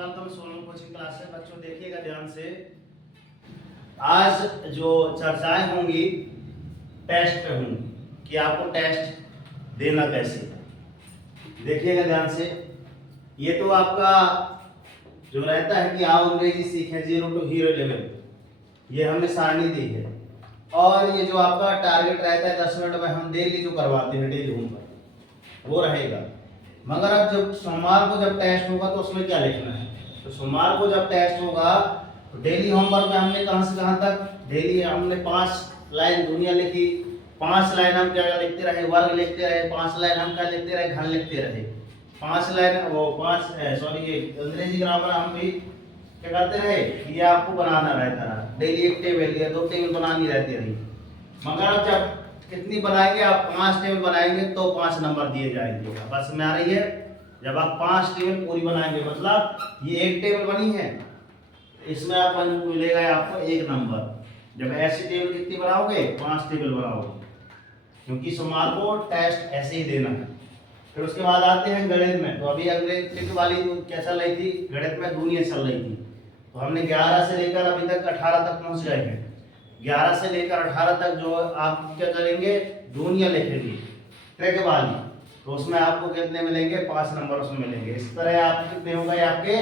Sonu coaching class है। बच्चों देखिएगा ध्यान से, आज जो चर्चाएं होंगी टेस्ट पे होंगी कि आपको टेस्ट देना कैसे। देखिएगा ध्यान से, ये तो आपका जो रहता है कि आप अंग्रेजी सीखें 0 to हीरो लेवल, ये हमने सारणी दी है। और ये जो आपका टारगेट रहता है 10 मिनट में हम डेली जो करवाते हैं डेली होमवर्क वो रहेगा। मगर अब जब सोमवार को जब टेस्ट होगा तो उसमें क्या लिखना है, तो सोमवार को जब टेस्ट होगा तो डेली होमवर्क में हमने कहां से कहां तक, डेली हमने 5 लाइन दुनिया लिखी, 5 लाइन हम क्या लिखते रहे, वर्ग लिखते रहे, 5 लाइन हम क्या लिखते रहे, घन लिखते रहे, 5 लाइन वो 5 ये अंग्रेजी ग्रामर हम भी क्या करते रहे, ये आपको बनाना रहता है डेली, एक टेबल या 2 टेबल बनानी रहती रही। मगर अब जब कितनी बनाएंगे आप, 5 टेबल बनाएंगे तो 5 नंबर दिए जाएंगे। बस में आ रही है, जब आप 5 टेबल पूरी बनाएंगे मतलब ये एक टेबल बनी है, इसमें आप मिलेगा आपको 1 नंबर। जब ऐसी टेबल कितनी बनाओगे, 5 टेबल बनाओगे, क्योंकि सोमवार को टेस्ट ऐसे ही देना है। फिर उसके बाद आते हैं गणित में। तो अभी अंग्रेजी वाली क्या चल रही थी, गणित में दुनिया चल रही थी, तो हमने 11 से लेकर अभी तक 18 तक पहुंच गए हैं। 11 से लेकर 18 तक जो आप क्या करेंगे, दुनिया लिखेंगे ट्रैक वाली, तो उसमें आपको कितने मिलेंगे, 5 नंबर उसमें मिलेंगे। इस तरह आप कितने हो गए आपके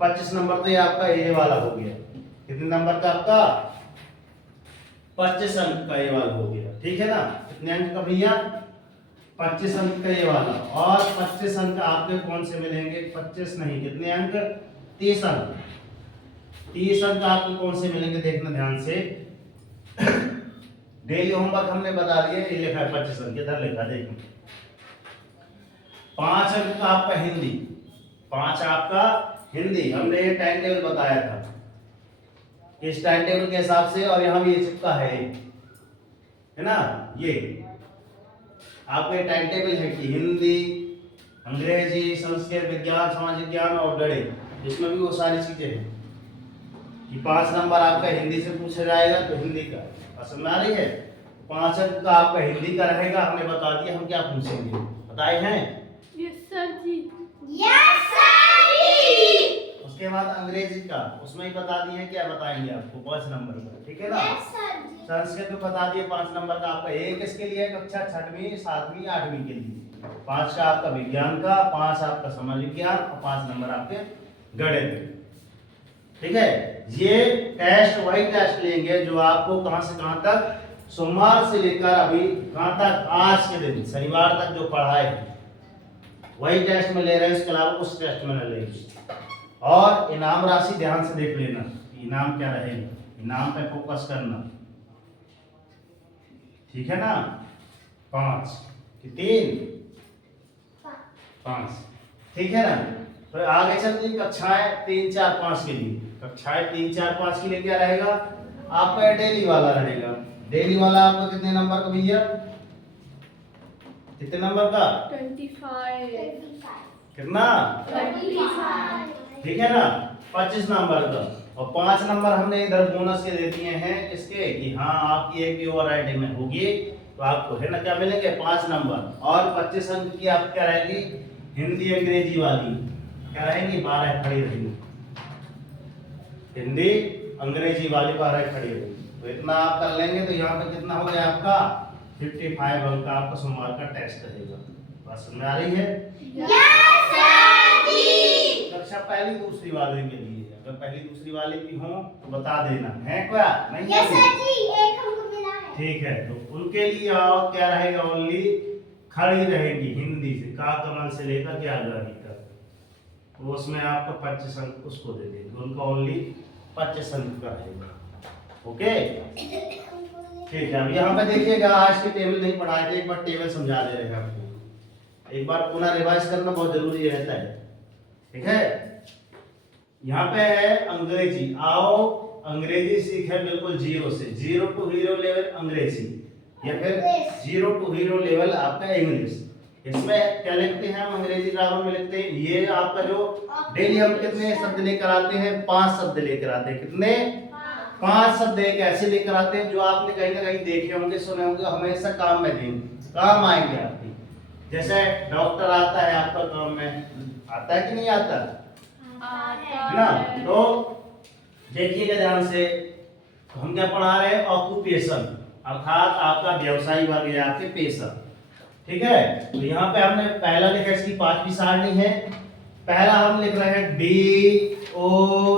25 नंबर। तो ये आपका ये वाला हो गया, कितने नंबर का आपका 25 अंक का ये वाला हो गया, ठीक है ना। कितने अंक का भैया, 25 अंक का ये वाला। और 25 अंक आपके कौन से मिलेंगे, 25 नहीं, कितने अंक, 30 अंक। 30 अंक आपको कौन से मिलेंगे, देखना ध्यान से। डेली होमवर्क हमने बता दिया, ये लिखा है 25 अंक, इधर लिखा देखो। 5 अंक का आपका हिंदी, 5 आपका हिंदी, हमने ये टाइम टेबल बताया था इस टाइम टेबल के हिसाब से। और यहाँ भी ये चिपका है ना, ये आपका टाइम टेबल है कि हिंदी, अंग्रेजी, संस्कृत, विज्ञान, सामाजिक ज्ञान और गणित, इसमें भी वो सारी चीजें हैं कि 5 नंबर आपका हिंदी से पूछा जाएगा, तो हिंदी का पसंद में आ रही है। 5 अंक का आपका हिंदी का रहेगा, हमने बता दिया हम क्या पूछेंगे, बताए हैं। यस सर जी। यस सर जी। उसके बाद अंग्रेजी का, उसमें ही बता दिए क्या बताएंगे आपको 5 नंबर का, ठीक है ना। यस सर जी। संस्कृत में बता दिए 5 नंबर का आपका, एक इसके लिए कक्षा 6वीं 7वीं 8वीं के लिए, 5 का आपका विज्ञान का, 5 आपका समाज विज्ञान और 5 नंबर आपके गणित, ठीक है। ये टेस्ट वही टेस्ट लेंगे जो आपको कहां से कहां तक, सोमवार से लेकर अभी कहां तक, आज के दिन शनिवार तक जो पढ़ाए हैं वही टेस्ट में ले रहे हैं, इसके अलावा उस टेस्ट में न लेंगे। और इनाम राशि ध्यान से देख लेना, इनाम क्या रहेगा, इनाम पे फोकस करना, ठीक है ना। 5 कि 3 5, ठीक है ना। तो आगे चलते कक्षाएं 3 4 5 के लिए, कक्षाएं 3 4 5 के लिए क्या रहेगा आपका, डेली वाला रहेगा। डेली वाला आपका कितने नंबर का भैया, कितने नंबर का, 25 कितना, 25 ठीक है ना, 25 नंबर का। और 5 नंबर हमने इधर बोनस के दे दिए हैं किसके, कि हाँ आपकी एक भी ओवर राइटिंग में होगी तो आपको है ना क्या मिलेंगे, 5 नंबर। और 25 अंक की आप क्या रहेगी, हिंदी अंग्रेजी वाली क्या रहेंगी, 12 खड़ी रहेंगी, हिंदी अंग्रेजी वाली 12 खड़ी रहेंगी। तो इतना आप कर लेंगे तो यहाँ पे कितना हो गया आपका 55 अंक का आपका सोमवार का टेस्ट रहेगा। बात समझ में आ रही है। यस सर जी। कक्षा पहली दूसरी वाले के लिए, अगर पहली दूसरी वाले की हो तो बता देना है क्या, नहीं यस सर जी, एक हमको मिला है। ठीक है। तो उनके लिए और क्या रहेगा, ओनली खड़ी रहेगी हिंदी से, का कमल से लेकर के आग्रही तक, तो उसमें आपका 25 अंक उसको दे देंगे, उनका ओनली 25 अंक का रहेगा। ओके ठीक है। अब यहाँ पे देखिएगा, आज के टेबल नहीं पढ़ाए थे, एक बार टेबल समझा दे रहे हैं आपको, एक बार पुनः रिवाइज करना बहुत जरूरी रहता है, ठीक है। यहाँ पे है अंग्रेजी, आओ अंग्रेजी सीखे बिल्कुल 0 से, 0 to हीरो लेवल अंग्रेजी, या फिर 0 to हीरो लेवल आपका इंग्लिश। इसमें क्या लिखते हैं हम, अंग्रेजी ग्रामर में लिखते हैं, ये आपका जो डेली हम कितने शब्द लेकर आते हैं, 5 शब्द लेकर आते हैं, कितने, 5 शब्द एक ऐसे लेकर आते हैं जो आपने कहीं ना कहीं देखे होंगे, सुने होंगे, हमेशा काम में देंगे, काम आएंगे आपकी। जैसे डॉक्टर आता है आपका काम में, आता है कि नहीं आता, है ना। तो देखिएगा ध्यान से, तो हम क्या पढ़ा रहे हैं, ऑक्यूपेशन अर्थात आपका व्यवसायी वर्ग या आपके पेशा। ठीक है, तो यहाँ पे हमने पहला लिखा, इसकी 5वीं सारणी है। पहला हम लिख रहे हैं DOCTOR।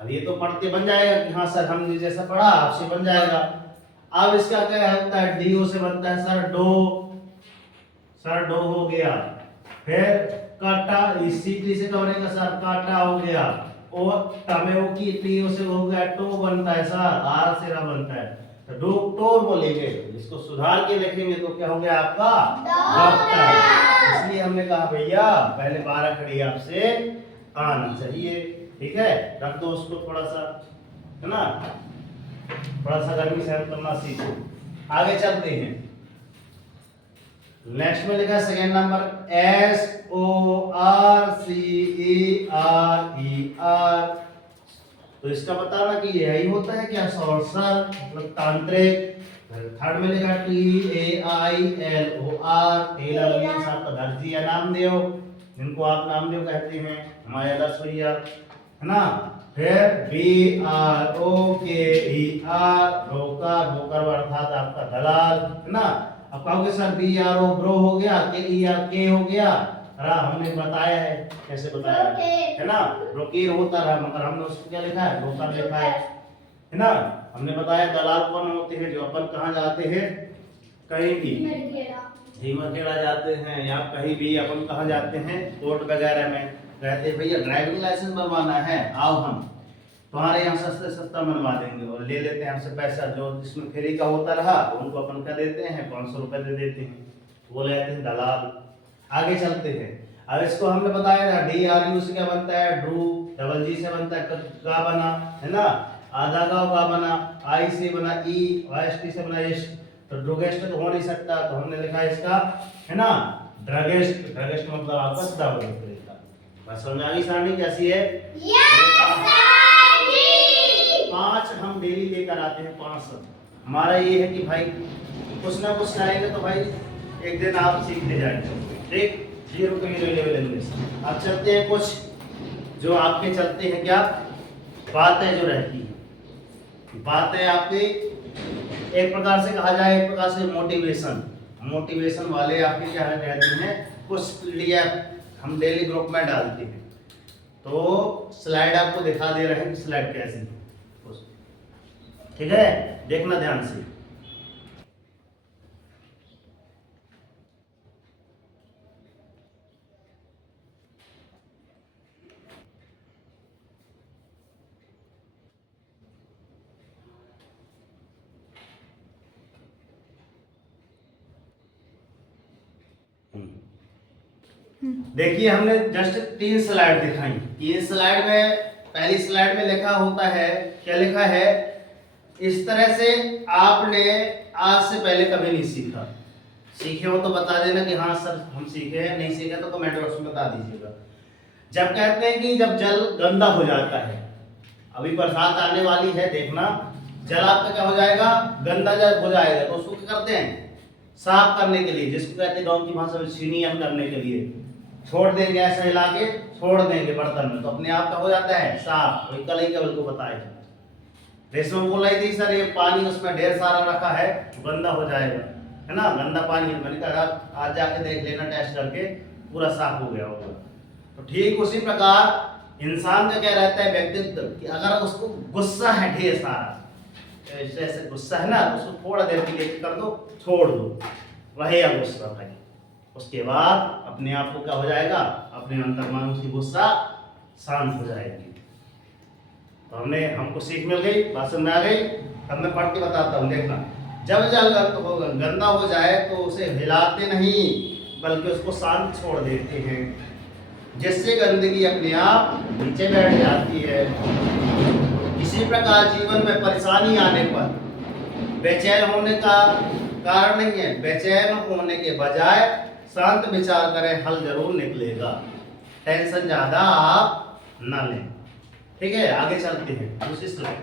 अब ये तो पढ़ते बन जाएगा कि हाँ सर हमने जैसा पढ़ा आपसे बन जाएगा। अब इसका क्या होता है, DO से बनता है सर डो, सर डो हो गया। फिर काटा, CT से क्या बनेगा सर, काटा हो गया। और टमेओ की TO से हो गया टो बनता है सर, R से ना बनता है, तो डॉक्टर बोलेंगे। इसको सुधार के लिखेंगे तो क्या हो गया आपका डॉक्टर। इसलिए हमने कहा भैया पहले 12 खड़ी आपसे आना चाहिए। ठीक है, रख दो उसको थोड़ा सा, है ना, थोड़ा सा गर्मी सहन करना सीखो। आगे चलते हैं, नेक्स्ट में लिखा है सेकेंड नंबर SORCERER। तो इसका बताना कि यही होता है क्या, सोर्सर मतलब तांत्रिक। थर्ड में लिखा TAILOR, टेलर मींस आपका दर्जी या नामदेव, जिनको आप नामदेव कहते हैं, हमारे आदर्श भैया, है ना। फिर BROKER, ब्रोकर अर्थात आपका दलाल, है ना। अब कहोगे सर BRO ब्रो हो गया, KER के हो गया, हमने बताया है कैसे बताया है ना, ब्रोकर होता रहा, मगर हमने उसको क्या लिखा है, ब्रोकर लिखा है ना। हमने बताया दलाल कौन होते हैं, जो अपन कहाँ जाते हैं, कहीं भी धीमखेड़ा जाते हैं या कहीं भी अपन कहाँ जाते हैं, कोर्ट वगैरह में, कहते हैं भैया ड्राइविंग लाइसेंस बनवाना है, आओ हम तुम्हारे यहाँ सस्ते सस्ता बनवा देंगे, और ले लेते हैं हमसे पैसा, जो जिसमें फ्री का होता रहा तो उनको अपन क्या देते हैं, 500 रुपए दे देते हैं, वो लेते हैं दलाल। आगे चलते हैं, अब इसको हमने बताया था DRU से क्या बनता है, ड्रू, डबल जी से बनता है का बना, है ना, आधा गाँव का बना, आई से बना ई, OST से बना एस्ट, तो ड्रगिस्ट तो हो नहीं सकता, तो हमने लिखा इसका, है ना, ड्रगिस्ट। ड्रगिस्ट मतलब आपका दवा विक्रेता। बस समझ आ गई सारणी कैसी है। पांच हम डेली लेकर आते हैं, 5 सब। हमारा ये है कि भाई कुछ ना कुछ करेंगे तो भाई एक दिन आप सीखते जाएंगे। ठीक, 0 to 0 लेवल इंग्लिश। अब चलते हैं कुछ जो आपके चलते हैं, क्या बातें जो रहती हैं, बातें आपकी एक प्रकार से कहा जाए, एक प्रकार से मोटिवेशन वाले आपके क्या रहते हैं, कुछ PDF हम डेली ग्रुप में डालते हैं। तो स्लाइड आपको दिखा दे रहे हैं कि स्लाइड कैसी है, ठीक है, देखना ध्यान से। देखिए हमने जस्ट 3 स्लाइड दिखाई। 3 स्लाइड में, पहली स्लाइड में लिखा होता है, क्या लिखा है, इस तरह से आपने आज से पहले कभी नहीं सीखा। सीखे हो तो बता देना कि हाँ सर हम सीखे हैं, नहीं सीखे तो कमेंट बॉक्स में बता दीजिएगा। जब कहते हैं कि जब जल गंदा हो जाता है, अभी बरसात आने वाली है, देखना जल आपका क्या हो जाएगा, गंदा जब हो जाएगा तो उसको क्या करते हैं, साफ करने के लिए, जिसको कहते हैं गाँव की भाषा में छीनियन करने के लिए, छोड़ देंगे ऐसा हिला के, छोड़ देंगे बर्तन में, तो अपने आप का हो जाता है साफ। वही कल ही केवल को बताया, रेशमा बोल रही थी सर ये पानी उसमें ढेर सारा रखा है गंदा हो जाएगा, है ना, गंदा पानी है। मैंने कहा आज जाके देख लेना टेस्ट करके, पूरा साफ हो गया होगा। तो ठीक उसी प्रकार इंसान का क्या रहता है व्यक्तित्व, कि अगर उसको गुस्सा है ढेर सारा, ऐसे ऐसे गुस्सा है ना, तो उसको थोड़ा देर के लिए कर दो, छोड़ दो, रहेगा गुस्सा भाई, उसके बाद अपने आप को क्या हो जाएगा, अपने अंतर्मन की गुस्सा शांत हो जाएगी। तो हमको सीख मिल गई, बात समझ में आ गई। अब मैं पढ़ के बताता हूँ, देखना। जब जल गंदा हो जाए तो उसे हिलाते नहीं, बल्कि उसको शांत छोड़ देते हैं, जिससे गंदगी अपने आप नीचे बैठ जाती है। इसी प्रकार जीवन में परेशानी आने पर बेचैन होने का कारण नहीं है, बेचैन होने के बजाय शांत विचार करें, हल जरूर निकलेगा। टेंशन ज्यादा आप न लें। ठीक है, आगे चलते हैं दूसरी स्लाइड।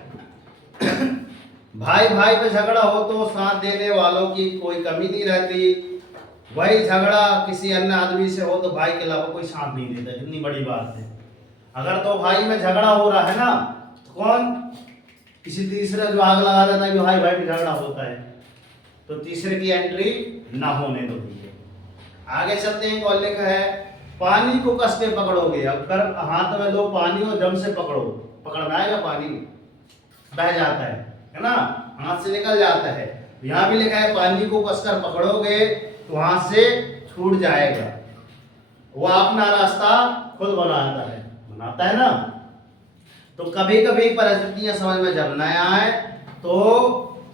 भाई भाई में झगड़ा हो तो साथ देने वालों की कोई कमी नहीं रहती। वही झगड़ा किसी अन्य आदमी से हो तो भाई के अलावा कोई साथ नहीं देता, कितनी बड़ी बात है। अगर तो भाई में झगड़ा हो रहा है ना, तो कौन किसी तीसरे जो आग लगा देता है कि भाई भाई में झगड़ा होता है, तो तीसरे की एंट्री ना होने दो। आगे चलते हैं। कौन लिखा है, पानी को कस के पकड़ोगे। अगर हाथ में लो पानी और जम से पकड़ो, पकड़ में आएगा, पानी बह जाता है ना, हाथ से निकल जाता है। यहाँ भी लिखा है पानी को कसकर पकड़ोगे तो हाथ से छूट जाएगा। वो अपना रास्ता खुद बनाता है ना। तो कभी कभी परिस्थितियां समझ में जब न आए तो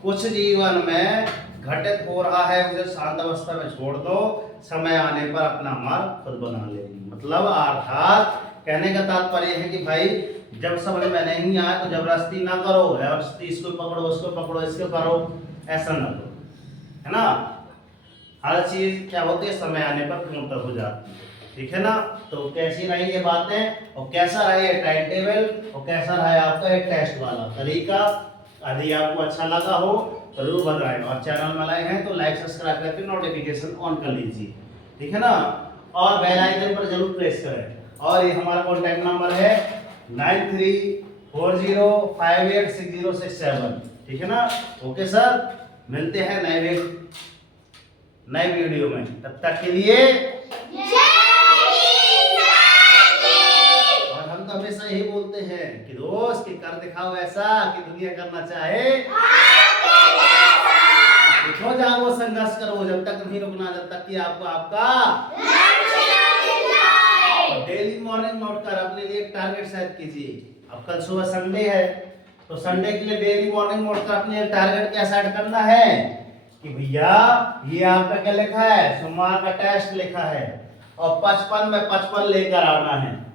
कुछ जीवन में घटित हो रहा है उसे शांत अवस्था में छोड़ दो, समय आने पर अपना मार्ग खुद बना लेंगे। मतलब अर्थात कहने का तात्पर्य है कि भाई जब समझ में नहीं आए तो जबरदस्ती ना करो, जबरदस्ती इसको पकड़ो उसको पकड़ो इसको करो, ऐसा ना करो, है ना। हर चीज क्या होती है, समय आने पर पूर्णतः हो जाती है, ठीक है ना। तो कैसी रही ये बातें और कैसा रहा ये टाइम टेबल और कैसा रहा आपका ये टेस्ट वाला तरीका। यदि आपको अच्छा लगा हो तो जरूर बताएं, और चैनल में लाए हैं तो लाइक सब्सक्राइब करके नोटिफिकेशन ऑन कर लीजिए, ठीक है ना। और बेल आइकन पर जरूर प्रेस करें। और ये हमारा कॉन्टैक्ट नंबर है 9340586067, ठीक है ना। ओके सर, मिलते हैं नए वीडियो में, तब तक के लिए और हम तो हमेशा यही बोलते हैं कि दोस्त कि कर दिखाओ ऐसा कि दुनिया करना चाहे देखो, जागो संघर्ष करो, जब तक नहीं रुकना, जब तक कि आपको आपका डेली मॉर्निंग में उठकर अपने लिए एक टारगेट सेट कीजिए। अब कल सुबह संडे है तो संडे के लिए डेली मॉर्निंग में उठकर अपने टारगेट क्या सेट करना है कि भैया ये आपका क्या लिखा है, सोमवार का टेस्ट लिखा है और 55 में 55 लेकर आना है।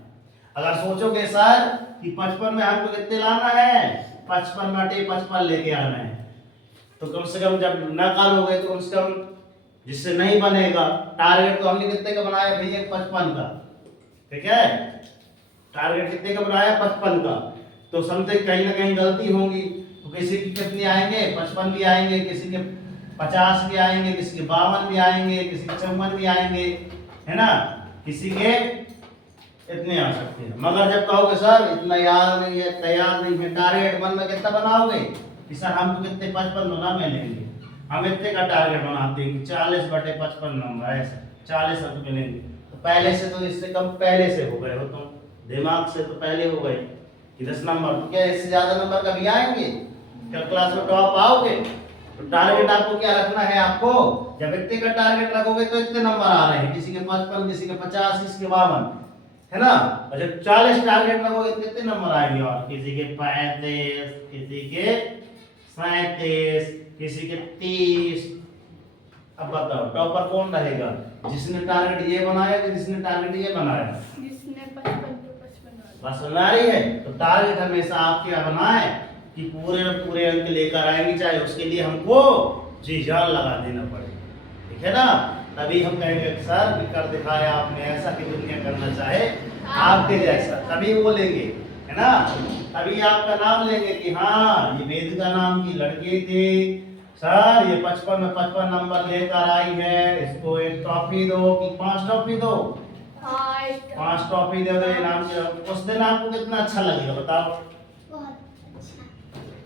अगर सोचोगे सर कि 55 में हमको कितने लाना है, 55 में 55 लेके आना है, तो कम से कम जब न करोगे तो कम से कम जिससे नहीं बनेगा टारगेट, तो हमने कितने का बनाया भैया 55 का, ठीक है। टारगेट कितने का बनाया 55 का, तो समथिंग कहीं ना कहीं गलती होगी। तो किसी की कितने आएंगे 55 भी आएंगे, किसी के 50 भी आएंगे, किसी के 52 भी आएंगे, किसी के 54 भी आएंगे, है ना, किसी के इतने आ सकते हैं। मगर जब कहोगे सर इतना याद नहीं है, तैयार नहीं है, टारगेट मन में कितना बनाओगे कि सर हमको कितने 55 बना मिलेंगे, हम इतने का टारगेट बनाते हैं 40/55 नंबर, ऐसा 40 अंक मिलेंगे। तो पहले से तो इससे कम पहले से हो गए हो, तुम दिमाग से तो पहले हो गए कि 10 नंबर, तो क्या इससे ज्यादा नंबर कभी आएंगे, क्या क्लास में टॉप आओगे। तो टारगेट आपको क्या रखना है, आपको जब इतने का टारगेट रखोगे तो इतने नंबर आ रहे हैं, किसी के 55, किसी के 50, किसी के 52, है ना। और जब 40 टारगेट रखोगे तो कितने नंबर आएंगे, और किसी के 35, किसी के 37, किसी के 30। अब बताओ टॉपर कौन रहेगा, जिसने टारगेट ये बनाया कि जिसने टारगेट ये बनाया, जिसने 55 पे 55 बस बना रही है। तो टारगेट हमेशा आप क्या बनाए कि पूरे पूरे अंक लेकर आएंगे, चाहे उसके लिए हमको जी जान लगा देना पड़े, ठीक है ना। तभी हम कहेंगे सर कि कर दिखाया आपने ऐसा कि दुनिया करना चाहे आपके जैसा, तभी वो लेंगे, है ना। तभी आपका नाम लेंगे कि हाँ ये वेदिका नाम की लड़की थी सर, ये 55 में 55 नंबर लेकर आई है, इसको एक ट्रॉफी दो कि 5 ट्रॉफी दो, 5 ट्रॉफी दे दो ये नाम के। उस दिन आपको कितना अच्छा लगेगा बताओ,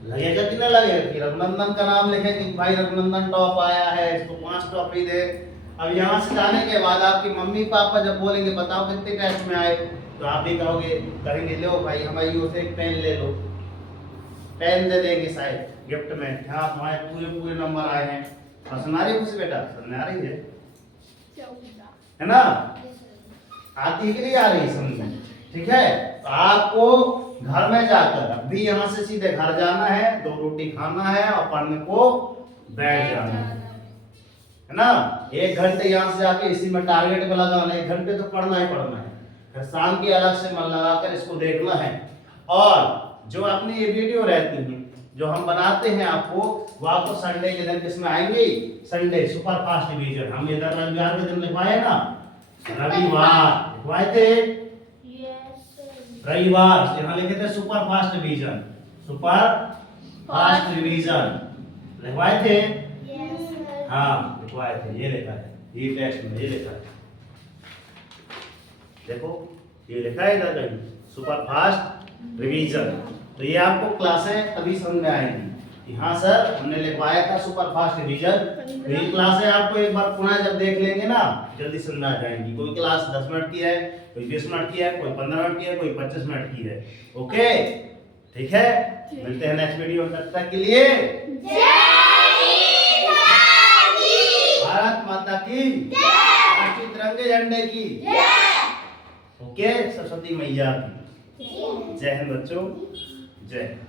लगेगा कि नहीं लगेगा कि रघुनंदन का नाम लिखे कि भाई रघुनंदन टॉप आया है, इसको 5 ट्रॉफी दे। अब यहाँ से जाने के बाद आपकी मम्मी पापा जब बोलेंगे बताओ कितने टेस्ट में आए, तो आप भी कहोगे, कहेंगे लो भाई हमारी ओर से एक पेन ले लो, पेन दे देंगे शायद गिफ्ट में, हाँ तुम्हारे पूरे पूरे नंबर आए हैं। पसंद आ रही है खुशी बेटा, पसंद आ रही है ना, आती के लिए आ रही है समझ में, ठीक है। तो आपको घर में जाकर अभी यहाँ से सीधे घर जाना है, 2 रोटी खाना है और पढ़ने को बैठ जाना है ना। 1 घंटे यहाँ से जाके इसी में टारगेट में लगाना, 1 घंटे तो पढ़ना ही पढ़ना है, फिर शाम की अलग से मन लगाकर इसको देखना है। और जो अपनी ये वीडियो रहती है जो हम बनाते हैं आपको, वो आपको संडे के दिन किसमें आएंगे, संडे सुपर फास्ट डिवीजन। हम इधर रविवार के दिन लिखवाए ना, रविवार लिखवाए थे, रविवार यहाँ लिखे थे super fast division, super fast division लिखवाए थे, हाँ लिखवाए थे, ये लिखा है, ये टेस्ट में ये लिखा है, देखो ये लिखा है इधर कहीं सुपर फास्ट रिवीजन। तो ये आपको क्लासें तभी समझ में आएंगी कि हाँ सर हमने लिखवाया था सुपर फास्ट रिवीजन। तो ये क्लासें आपको एक बार पुनः जब देख लेंगे ना जल्दी समझ में आ जाएंगी। कोई क्लास 10 मिनट की है, कोई 20 मिनट की है, कोई 15 मिनट की है, कोई 25 मिनट की है। ओके ठीक है, मिलते हैं नेक्स्ट वीडियो में, तब तक के लिए भारत माता की, राष्ट्रीय तिरंगे झंडे की, ओके सरस्वती मैया की। जय हिंद बच्चों, जय हिंद।